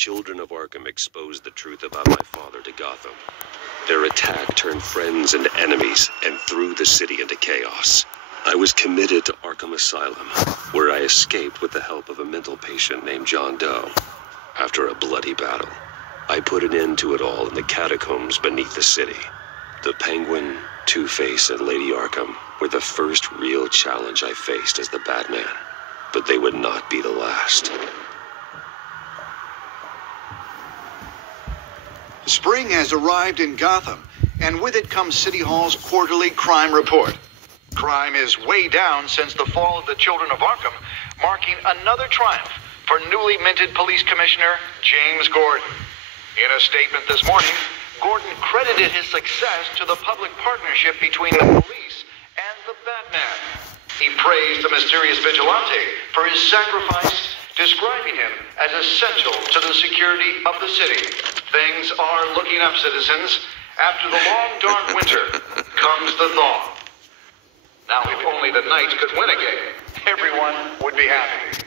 Children of Arkham exposed the truth about my father to Gotham. Their attack turned friends and enemies and threw the city into chaos. I was committed to Arkham Asylum, where I escaped with the help of a mental patient named John Doe. After a bloody battle, I put an end to it all in the catacombs beneath the city. The Penguin, Two-Face, and Lady Arkham were the first real challenge I faced as the Batman, but they would not be the last. Spring has arrived in Gotham, and with it comes City Hall's quarterly crime report. Crime is way down since the fall of the Children of Arkham, marking another triumph for newly minted Police Commissioner James Gordon. In a statement this morning, Gordon credited his success to the public partnership between the police and the Batman. He praised the mysterious vigilante for his sacrifice, describing him as essential to the security of the city. Things are looking up, citizens. After the long, dark winter comes the thaw. Now, if only the Knights could win again, everyone would be happy.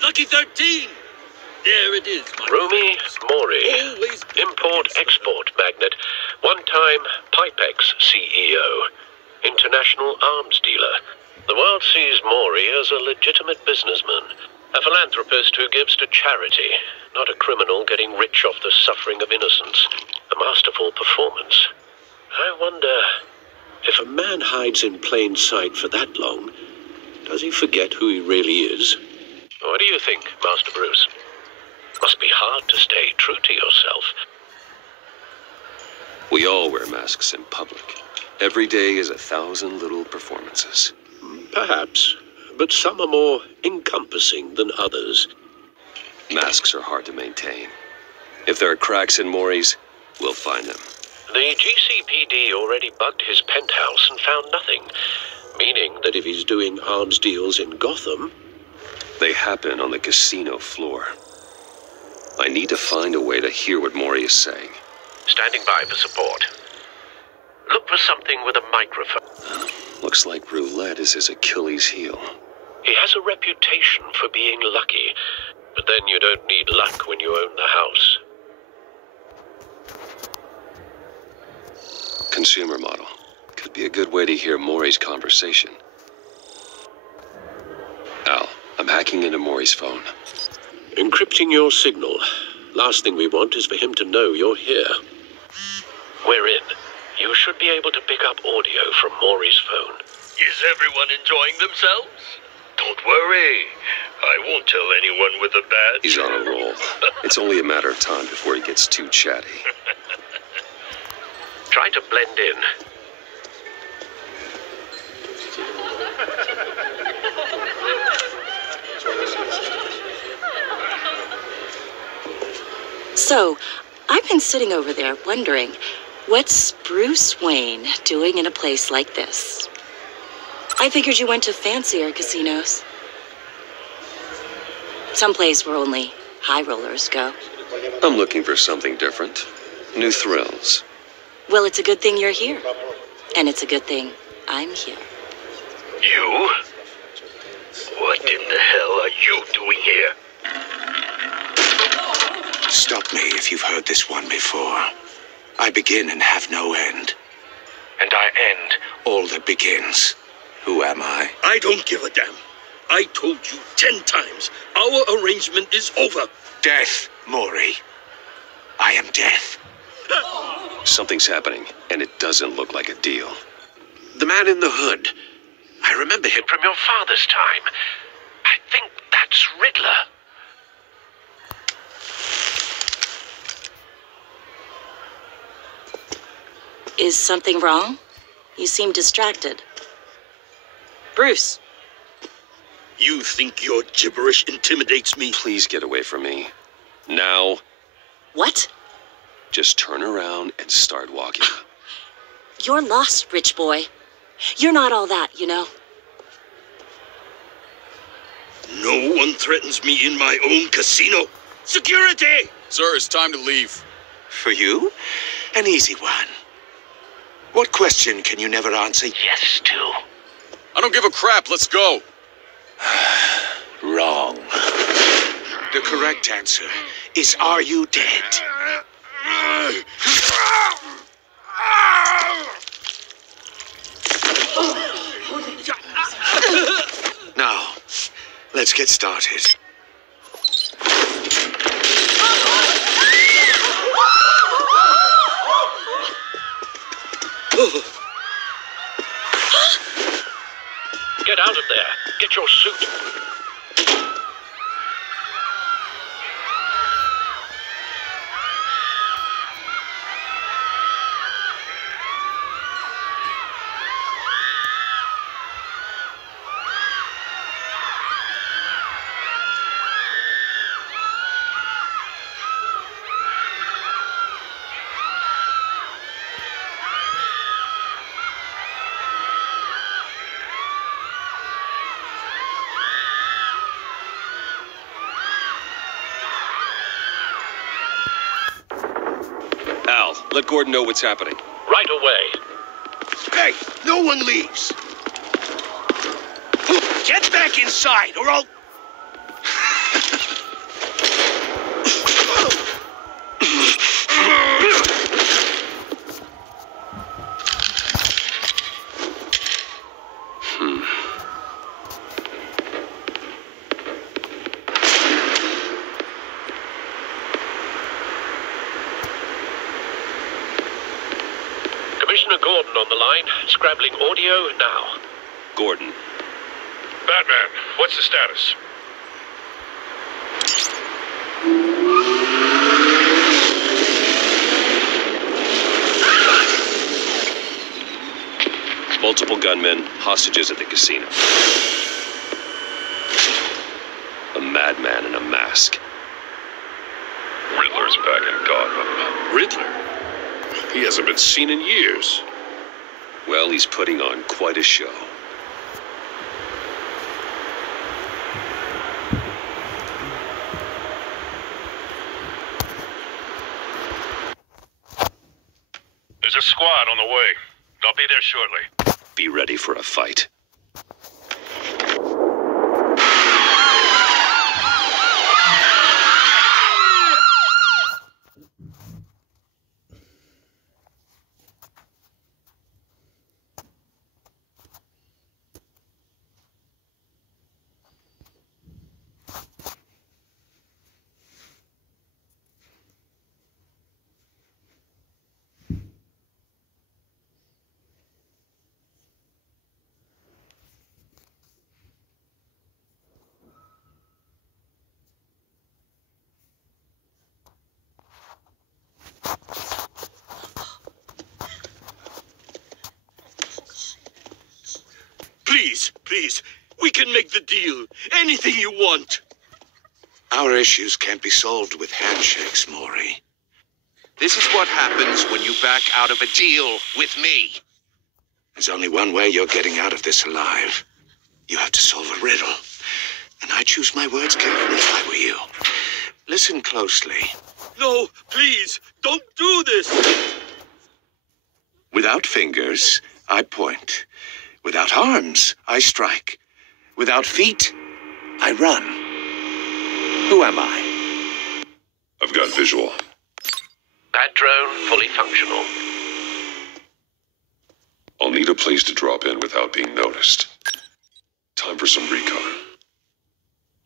Lucky 13! There it is, my Rumi Mori, always import-export magnate, one-time Pipex CEO, international arms dealer. The world sees Mori as a legitimate businessman, a philanthropist who gives to charity, not a criminal getting rich off the suffering of innocence. A masterful performance. I wonder, if a man hides in plain sight for that long, does he forget who he really is? What do you think, Master Bruce? Must be hard to stay true to yourself. We all wear masks in public. Every day is 1,000 little performances. Perhaps, but some are more encompassing than others. Masks are hard to maintain. If there are cracks in Mori's, we'll find them. The GCPD already bugged his penthouse and found nothing, meaning that if he's doing arms deals in Gotham... They happen on the casino floor. I need to find a way to hear what Mori is saying. Standing by for support. Look for something with a microphone. Looks like roulette is his Achilles heel. He has a reputation for being lucky, but then you don't need luck when you own the house. Consumer model. Could be a good way to hear Mori's conversation. Al, I'm hacking into Mori's phone. Encrypting your signal. Last thing we want is for him to know you're here. We're in. You should be able to pick up audio from Mori's phone. Is everyone enjoying themselves? Don't worry. I won't tell anyone with a badge. He's on a roll. It's only a matter of time before he gets too chatty. Try to blend in. So, I've been sitting over there wondering, what's Bruce Wayne doing in a place like this? I figured you went to fancier casinos. Someplace where only high rollers go. I'm looking for something different. New thrills. Well, it's a good thing you're here. And it's a good thing I'm here. You? What in the hell are you doing here? Stop me if you've heard this one before. I begin and have no end. And I end all that begins. Who am I? I don't give a damn. I told you 10 times. Our arrangement is over. Death, Mori. I am death. Something's happening, and it doesn't look like a deal. The man in the hood. I remember him from your father's time. I think that's Riddler. Is something wrong? You seem distracted. Bruce. You think your gibberish intimidates me? Please get away from me. Now. What? Just turn around and start walking. You're lost, rich boy. You're not all that, you know. No one threatens me in my own casino. Security! Sir, it's time to leave. For you, an easy one. What question can you never answer Yes to. I don't give a crap. Let's go. wrong? The correct answer is, are you dead? Now, let's get started. Get out of there. Get your suit. Al, let Gordon know what's happening. Right away. Hey, no one leaves. Get back inside, or I'll... Commissioner Gordon on the line. Scrabbling audio now. Gordon. Batman, what's the status? Multiple gunmen, hostages at the casino. A madman in a mask. Riddler's back in Gotham. Riddler? He hasn't been seen in years. Well, he's putting on quite a show. There's a squad on the way. I'll be there shortly. Be ready for a fight. Please, we can make the deal. Anything you want. Our issues can't be solved with handshakes, Maury. This is what happens when you back out of a deal with me. There's only one way you're getting out of this alive. You have to solve a riddle. And I choose my words carefully if I were you. Listen closely. No, please, don't do this. Without fingers, I point. Without arms, I strike. Without feet, I run. Who am I? I've got visual. Bat drone fully functional. I'll need a place to drop in without being noticed. Time for some recon.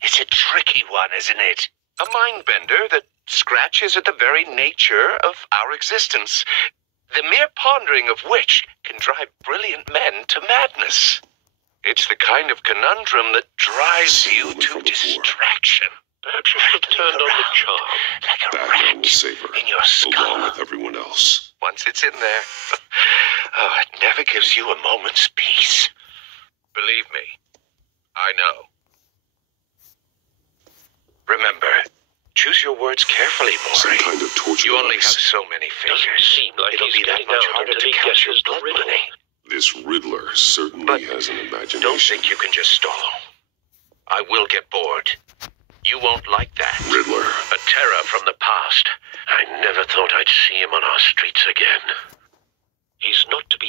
It's a tricky one, isn't it? A mind bender that scratches at the very nature of our existence. The mere pondering of which can drive brilliant men to madness. It's the kind of conundrum that drives you to distraction. Perhaps you should have turned on the charm. Like a Batman will rat save her, in your skull. along with everyone else. Once it's in there, oh, it never gives you a moment's peace. Believe me, I know. Remember, choose your words carefully, Some Maury. kind of torture You only have device. so many Doesn't fingers. seem like It'll he's be that getting much out harder until to he capture guesses the blood riddle. money. This Riddler certainly But has an imagination. Don't think you can just stall. I will get bored. You won't like that. Riddler. A terror from the past. I never thought I'd see him on our streets again. He's not to be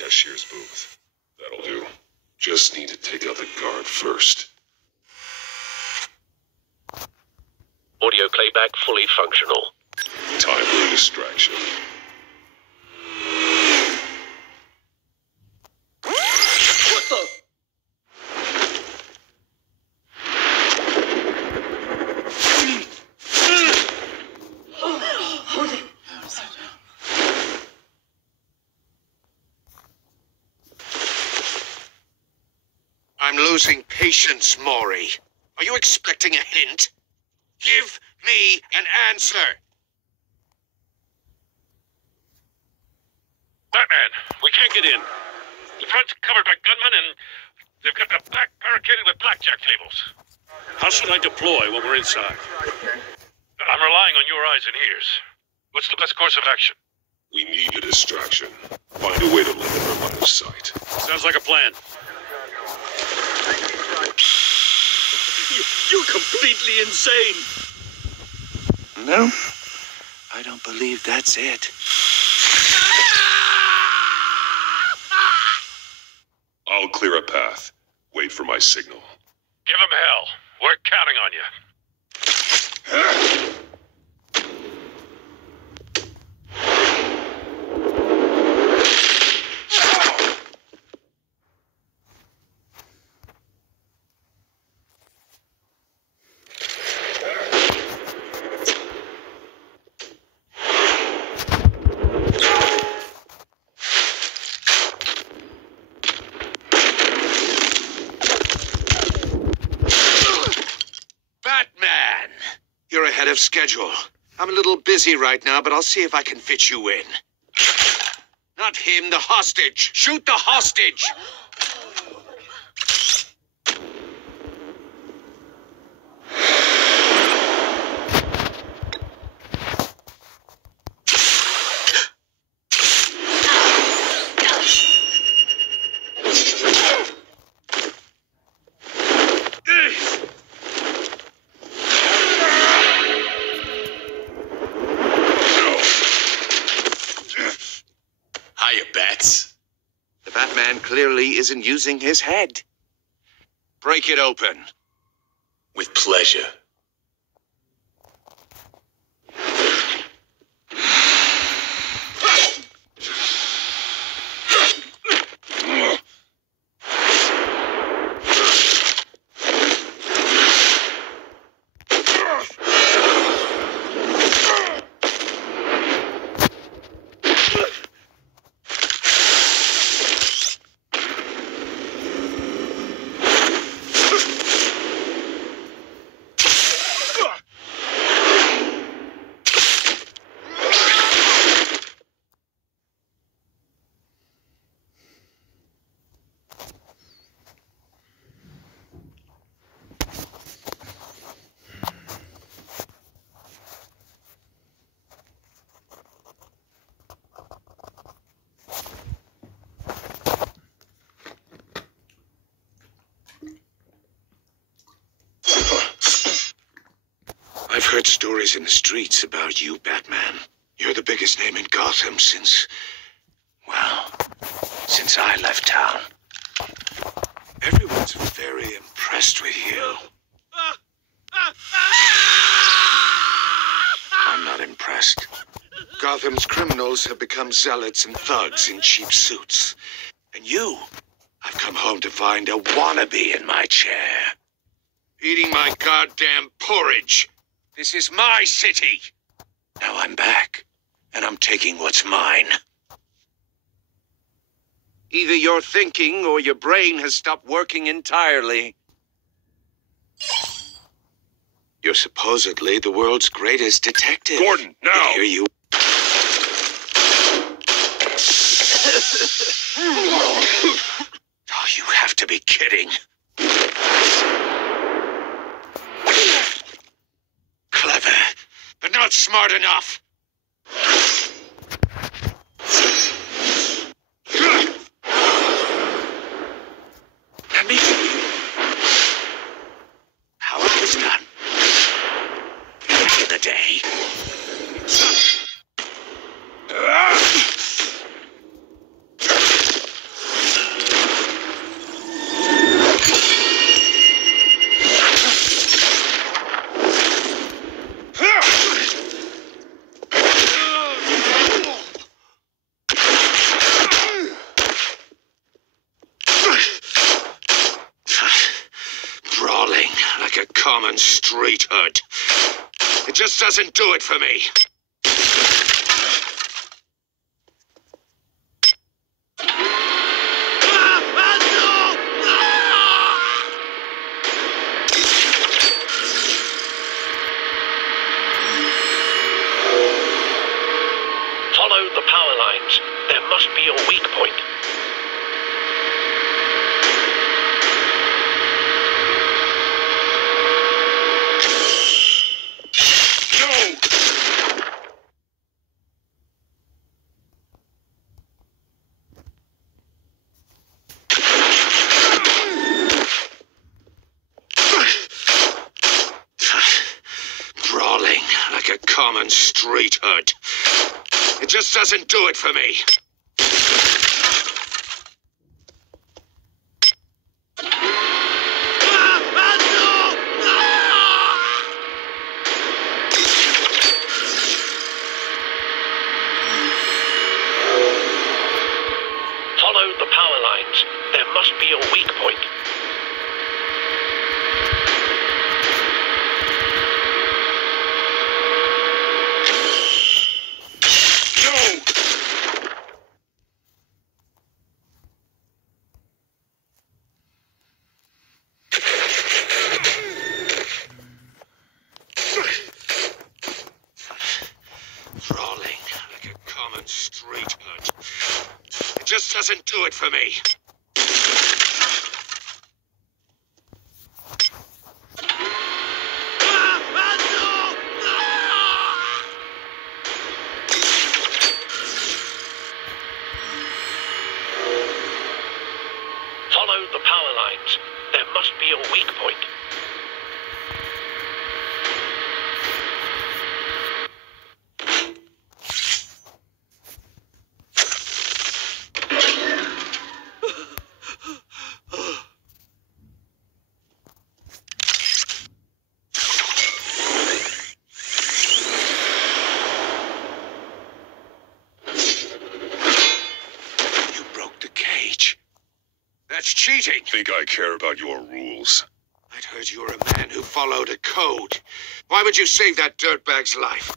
cashier's booth. That'll do. Just need to take out the guard first. Audio playback fully functional. Time for a distraction. What the? I'm losing patience, Maury. Are you expecting a hint? Give me an answer. Batman, we can't get in. The front's covered by gunmen, and they've got the back barricaded with blackjack tables. How should I deploy when we're inside? I'm relying on your eyes and ears. What's the best course of action? We need a distraction. Find a way to limit our line of sight. Sounds like a plan. You're completely insane. No, I don't believe that's it. I'll clear a path. Wait for my signal. Give him hell. We're counting on you. Batman! You're ahead of schedule. I'm a little busy right now, but I'll see if I can fit you in. Not him, the hostage. Shoot the hostage! Hiya, Bats. The Batman clearly isn't using his head. Break it open. With pleasure. I've heard stories in the streets about you, Batman. You're the biggest name in Gotham since I left town. Everyone's very impressed with you. I'm not impressed. Gotham's criminals have become zealots and thugs in cheap suits. And you, I've come home to find a wannabe in my chair. Eating my goddamn porridge. This is my city. Now I'm back, and I'm taking what's mine. Either you're thinking or your brain has stopped working entirely. You're supposedly the world's greatest detective. Gordon, now! I hear you. Oh, you have to be kidding. Clever, but not smart enough. Let me tell you how it was done back in the day. common street hood. It just doesn't do it for me. Follow the power lines. There must be a weak point. Brawling like a common street hood. It just doesn't do it for me. Follow the power lines. There must be a weak point. Brawling like a common street hood. It just doesn't do it for me. Follow the power lines. There must be a weak point. You broke the cage. That's cheating. Think I care about your rules? I'd heard you were a man who followed a code. Why would you save that dirtbag's life?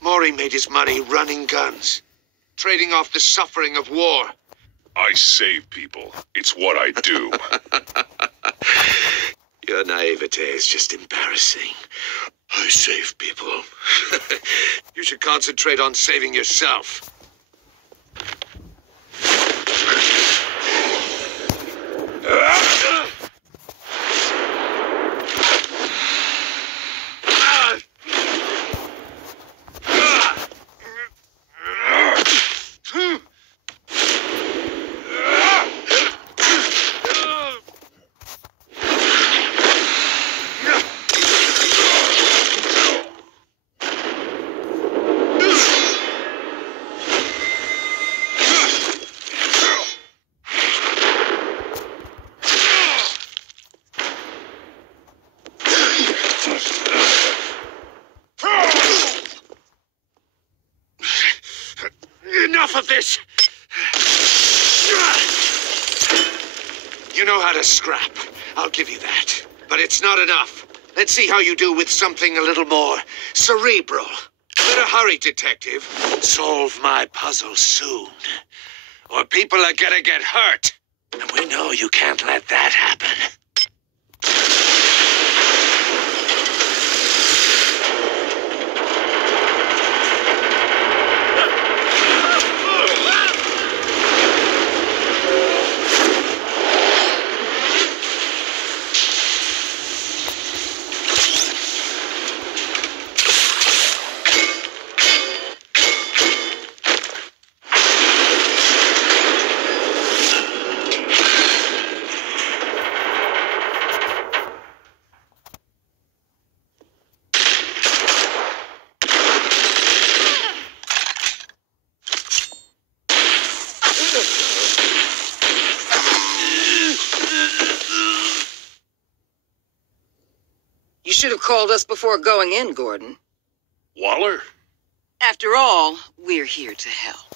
Maury made his money running guns, trading off the suffering of war. I save people. It's what I do. Your naivete is just embarrassing. I save people. You should concentrate on saving yourself. Enough of this! You know how to scrap. I'll give you that. But it's not enough. Let's see how you do with something a little more cerebral. Better hurry, detective. Solve my puzzle soon. Or people are gonna get hurt. And we know you can't let that happen. You should have called us before going in, Gordon. Waller? After all, we're here to help.